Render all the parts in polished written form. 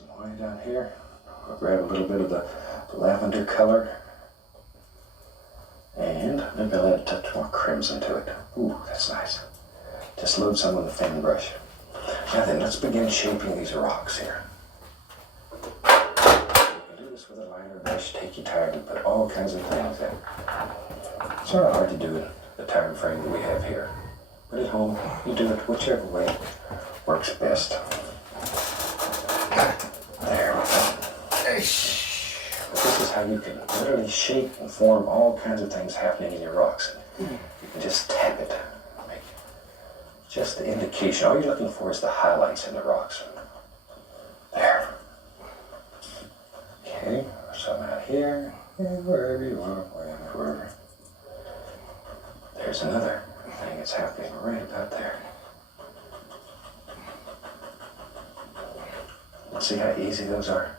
Some white down here. I'll grab a little bit of the lavender color. And maybe I'll add a touch more crimson to it. Ooh, that's nice. Just load some on the fan brush. Now then, let's begin shaping these rocks here. You can do this with a liner brush, take your time and put all kinds of things in. It's sort of hard to do in the time frame that we have here. But at home, you do it whichever way works best. There we go. This is how you can literally shape and form all kinds of things happening in your rocks. You can just tap it. Make just the indication. All you're looking for is the highlights in the rocks. There. Okay, some out here. Wherever you are, wherever. There's another thing that's happening right about there. See how easy those are?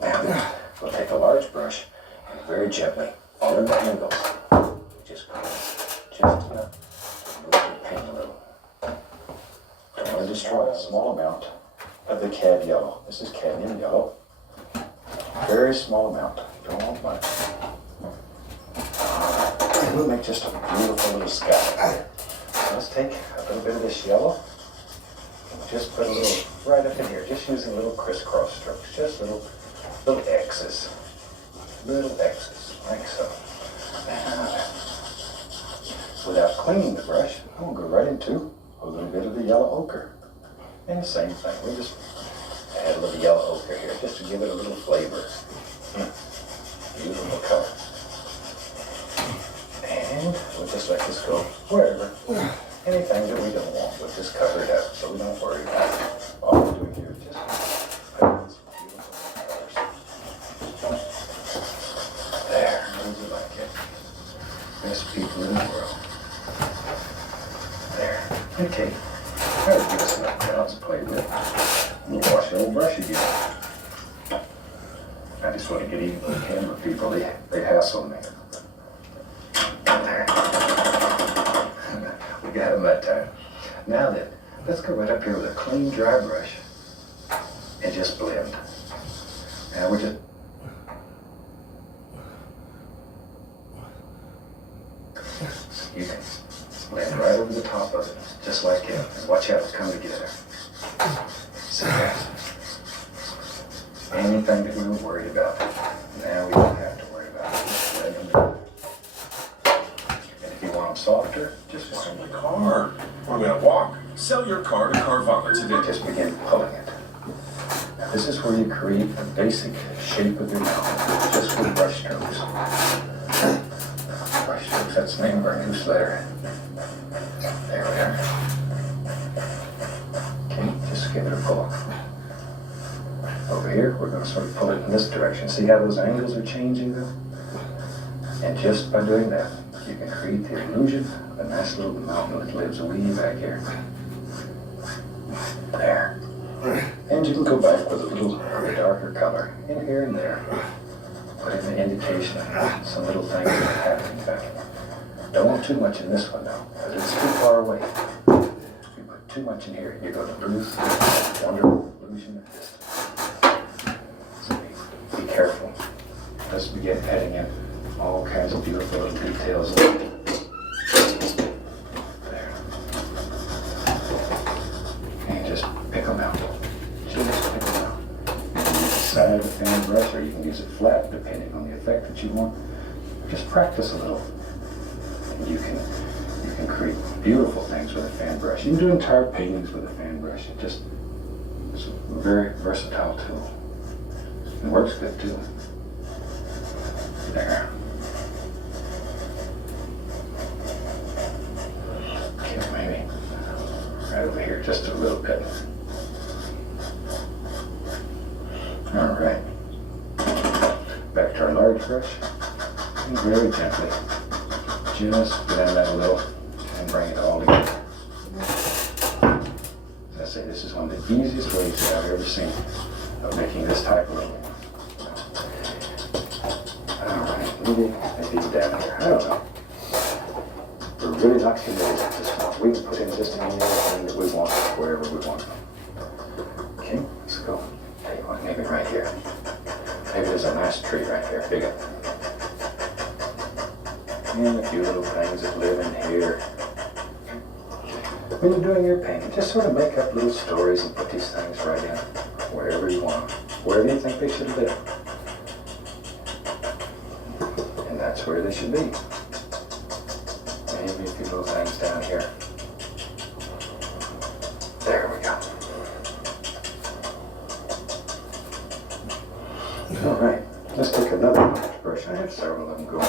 Now we'll take a large brush and very gently, on the angles, just enough to move the paint a little. Don't want to destroy a small amount of the cad yellow. This is cadmium yellow. Very small amount. Don't want much. And we'll make just a beautiful little sky. So let's take a little bit of this yellow. Just put a little right up in here, just using little crisscross strokes, just little X's, like so. And without cleaning the brush, I'm going to go right into a little bit of the yellow ochre. And the same thing, we'll just add a little yellow ochre here, just to give it a little flavor. Beautiful color. And we'll just let this go wherever. Anything that we don't want, we'll just cover it up so we don't worry about it. All we're doing here is just put in some beautiful colors. There, how's it like it? Best people in the world. There. Okay. That'll give us enough clouds to play with. We'll wash the old brush again. I just want to get even with the camera people. They hassle me. Got them that time. Now then, let's go right up here with a clean, dry brush and just blend. Now we're just... You can blend right over the top of it, just like it. And watch how it's coming together. See that? Anything that we were worried about, now we don't have to worry about it. Just let them do it. You want them softer? Just sell the car. We're gonna walk. Sell your car to Carvana today. Just begin pulling it. Now this is where you create the basic shape of your mouth, just with brush strokes. Brush strokes, that's the name of our newsletter. There we are. Okay, just give it a pull. Over here, we're going to sort of pull it in this direction. See how those angles are changing though? And just by doing that, you can create the illusion of a nice little mountain that lives way back here. There. And you can go back with a little darker color in here and there. Put in the indication of some little things that are happening back. Don't want too much in this one though, because it's too far away. If you put too much in here, you're going to lose the wonderful illusion of distance. So be careful. Let's begin adding in all kinds of beautiful little details. There. And just pick them out. Just pick them out. You can use the side of the fan brush or you can use it flat depending on the effect that you want. Just practice a little. And you can create beautiful things with a fan brush. You can do entire paintings with a fan brush. It's a very versatile tool. It works good too. There. Okay, maybe right over here just a little bit. All right. Back to our large brush. And very gently, just blend that a little and bring it all together. As I say, this is one of the easiest ways that I've ever seen of making this type of logo. Maybe down here. I don't know. We're really not committed at this point. We can put in just anything that we want, wherever we want. tree right here, big one. And a few little things that live in here. When you're doing your painting, just sort of make up little stories and put these things right in wherever you want, wherever you think they should live. And that's where they should be. Maybe a few little things down here. There we go. All right, let's take another brush. I have several of them going.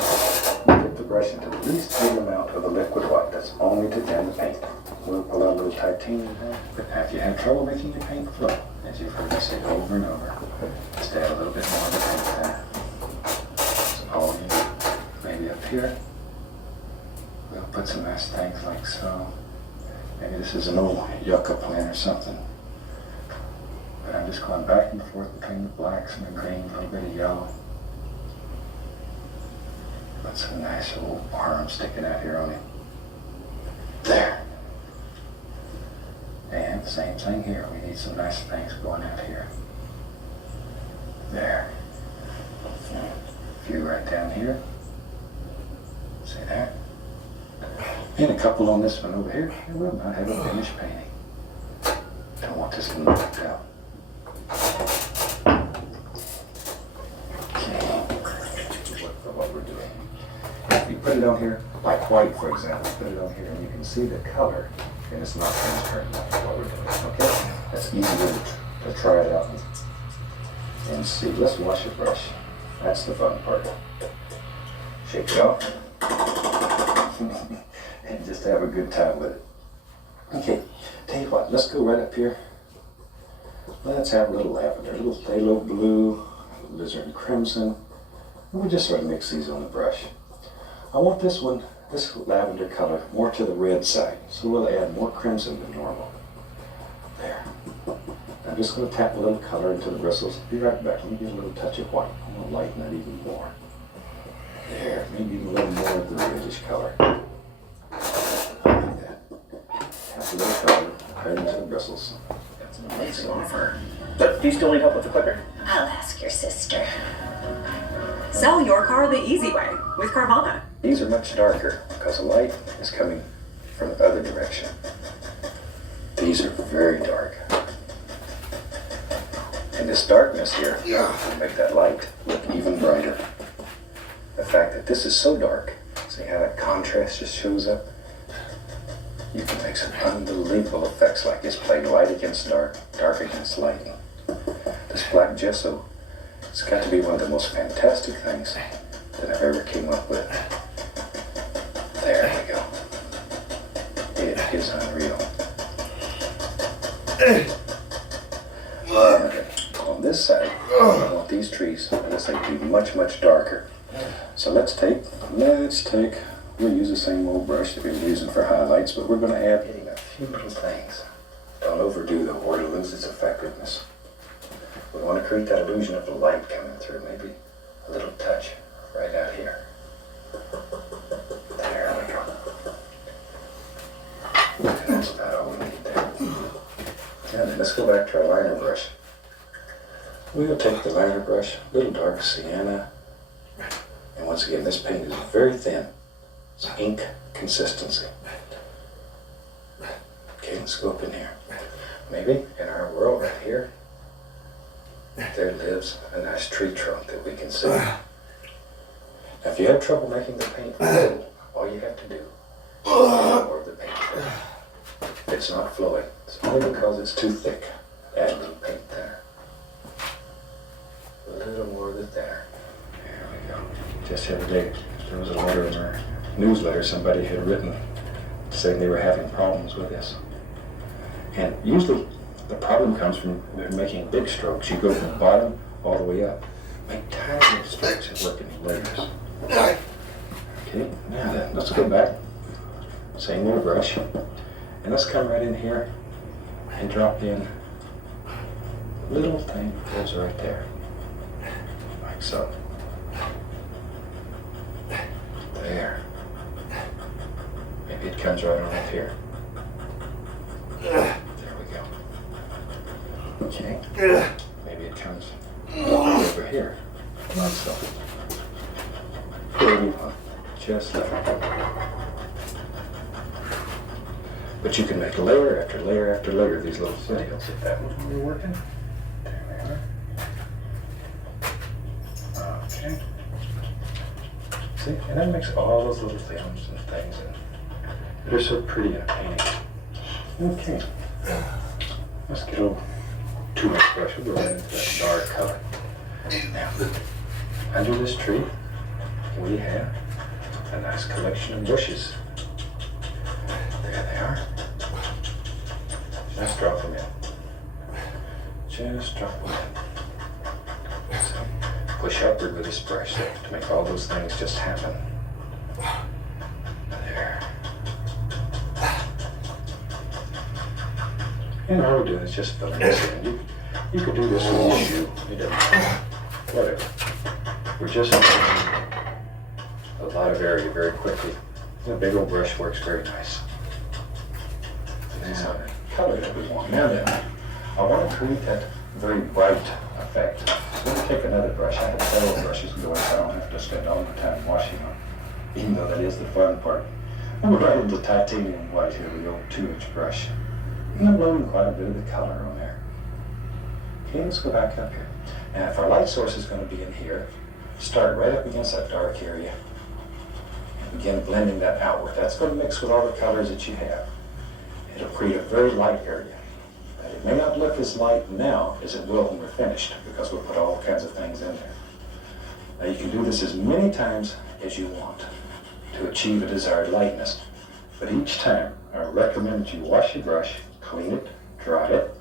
Dip the brush into the least big amount of the liquid white. That's only to thin the paint. We'll pull out a little titanium there. Now, if you have trouble making your paint flow, as you've heard me say over and over, just add a little bit more of the paint there. That's all you need. Maybe up here, we'll put some nice things like so. Maybe this is an old yucca plant or something. But I'm just going back and forth between the blacks and the green, a little bit of yellow. Put some nice old arms sticking out here on him. There. And same thing here. We need some nice things going out here. There. A few right down here. See that? And a couple on this one over here. And we'll not have a finished painting. Don't want this one knocked out. Okay. For what we're doing. If you put it on here, like white for example, put it on here and you can see the color and it's not transparent like what we're doing. Okay? That's easy to try it out and see. Let's wash your brush. That's the fun part. Shake it off. And just have a good time with it. Okay, tell you what, let's go right up here. Let's have a little lavender, a little phthalo blue, alizarin crimson. And we'll just sort of mix these on the brush. I want this one, this lavender color, more to the red side. So we'll add more crimson than normal. There. I'm just going to tap a little color into the bristles. Be right back. Let me get a little touch of white. I'm going to lighten that even more. There, maybe even a little more of the reddish color. Like that. Tap a little color right into the bristles. That's an amazing offer. But do you still need help with the clicker? I'll ask your sister. Sell your car the easy way with Carvana. These are much darker because the light is coming from the other direction. These are very dark. And this darkness here will make that light look even brighter. The fact that this is so dark, see how that contrast just shows up? You can make some unbelievable effects like this, playing light against dark, dark against light. This black gesso, it's got to be one of the most fantastic things that I've ever came up with. There we go. It is unreal. On this side, I want these trees, let's say, to be much, much darker. So let's take, we'll use the same old brush that we've been using for highlights, but we're going to add a few little things. Don't overdo them or it'll lose its effectiveness. We want to create that illusion of the light coming through, maybe a little touch right out here. There we go. And that's about all we need there. And then let's go back to our liner brush. We'll take the liner brush, a little dark sienna, and once again, this paint is very thin. It's ink consistency. Okay, let's go up in here. Maybe in our world right here, there lives a nice tree trunk that we can see. Now, if you have trouble making the paint flow, all you have to do is add more of the paint there. If it's not flowing, it's only because it's too thick. Add a little paint there. A little more of it there. There we go. Just the other day, there was a letter in our newsletter somebody had written saying they were having problems with this. And usually the problem comes from making big strokes. You go from the bottom all the way up. Make tiny little strokes and work in layers. Okay, now then, let's go back. Same old brush. And let's come right in here and drop in a little thing that goes right there. Like so. There. Maybe it comes right on up here. There we go. Okay. Maybe it comes over here. Like so. Pretty much. Just like that. But you can make layer after layer after layer of these little foothills if that was really working. There. Okay. See, and that makes all those little films and things, and they're so pretty in a painting. Okay. Let's get a 2-inch brush. We'll go right into that dark color. Now, under this tree, we have a nice collection of bushes. There they are. Just drop them in. Just drop them in. So, push upward with this brush to make all those things just happen. There. And all we're doing is just filling this in. You could do this with your shoe. It doesn't matter. Whatever. We're just a lot of area very quickly. The big old brush works very nice. Now, color that we want. Now then, I want to create that very bright effect. So let me take another brush. I have several brushes going, so I don't have to spend all my time washing them, even though that is the fun part. I'm right into titanium white here with the old 2-inch brush. And I'm loading quite a bit of the color on there. Okay, let's go back up here. Now, if our light source is going to be in here, start right up against that dark area and begin blending that outward. That's going to mix with all the colors that you have. It'll create a very light area. And it may not look as light now as it will when we're finished, because we'll put all kinds of things in there. Now, you can do this as many times as you want to achieve a desired lightness. But each time, I recommend that you wash your brush, clean it, dry it,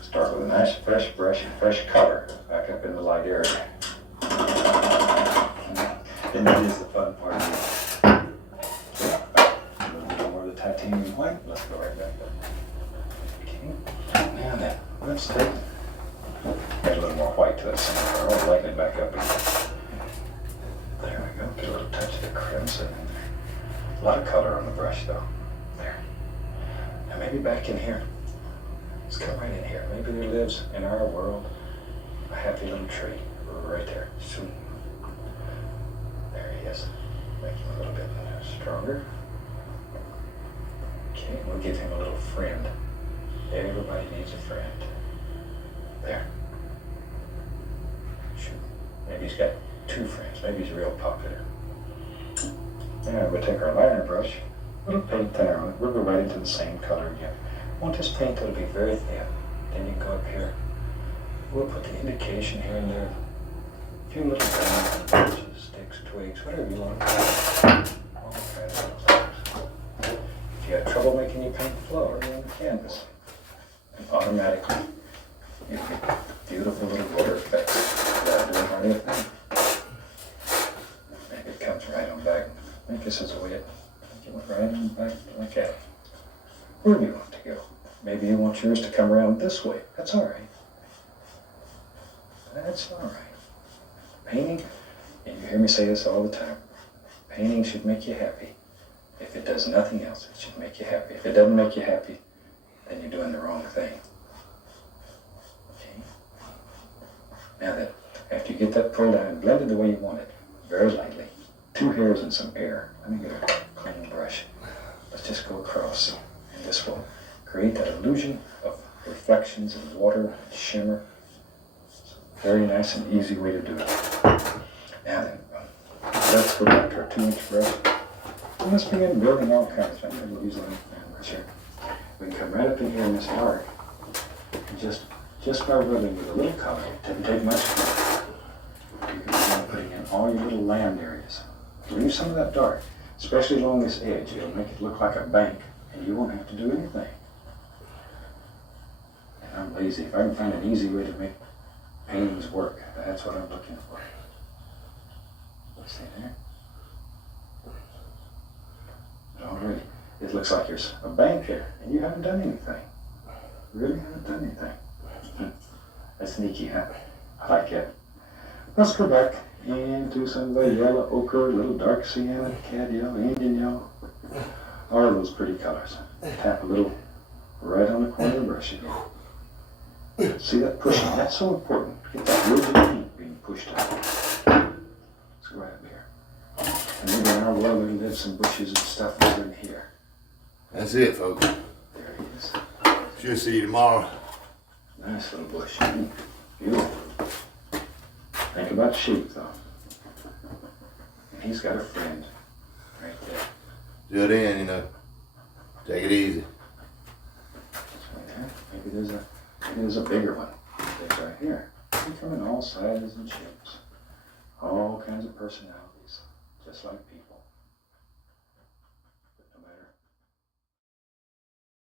start with a nice fresh brush and fresh color back up in the light area. And that is the fun part of it. A little bit more of the titanium white. Let's go right back up. Okay. Now then, let's take add a little more white to that center. I'll lighten it back up again. There we go. Get a little touch of the crimson in there. A lot of color on the brush though. There. Now maybe back in here. Let's come right in here. Maybe there lives in our world a happy little tree right there. Zoom. There he is. Make him a little bit stronger. Okay, we'll give him a little friend. Everybody needs a friend. There. Shoot. Maybe he's got 2 friends. Maybe he's real popular. Now we'll take our liner brush, a little paint thinner on it. We'll go right into the same color again. I want this paint to be very thin. Then you can go up here. We'll put the indication here and there. A few little branches, sticks, twigs, whatever you want to call it. All kinds of things. If you have trouble making your paint flow on the canvas, and automatically you get beautiful little water effects without doing hardly a thing. Maybe it comes right on back. I think this is the way it went right on back like that. Where do you want to go? Maybe you want yours to come around this way. That's all right. That's all right. Painting, and you hear me say this all the time, painting should make you happy. If it does nothing else, it should make you happy. If it doesn't make you happy, then you're doing the wrong thing. Okay? Now that, after you get that pulled out and blended the way you want it, very lightly, 2 hairs and some air. Let me get a clean brush. Let's just go across. And this will create that illusion of reflections of water and shimmer. It's a very nice and easy way to do it. Now then, let's go back to our 2-inch brush. And let's begin building all kinds of things. We'll use a little fan brush here. We can come right up in here in this dark. And just by rubbing with a little color, it doesn't take much color. You can begin putting in all your little land areas. Leave some of that dark, especially along this edge. It'll make it look like a bank, and you won't have to do anything. And I'm lazy. If I can find an easy way to make paintings work, that's what I'm looking for. See there? Already, it looks like there's a bank here, and you haven't done anything. Really haven't done anything. That's sneaky, huh? I like it. Let's go back and do some of the yellow ochre, little dark sienna, cad yellow, Indian yellow. All those pretty colors. Tap a little right on the corner of the brush again. See that pushing? That's so important. Get that rigid paint being being pushed out. Let's go out here. And maybe in our world there live some bushes and stuff over in here. That's it, folks. There he is. Should see you tomorrow. Nice little bush. Beautiful. Think about sheep, though. And he's got a friend right there. Till then, you know, take it easy. Yeah, maybe there's a bigger one. It's right here. They come in all sizes and shapes. All kinds of personalities, just like people.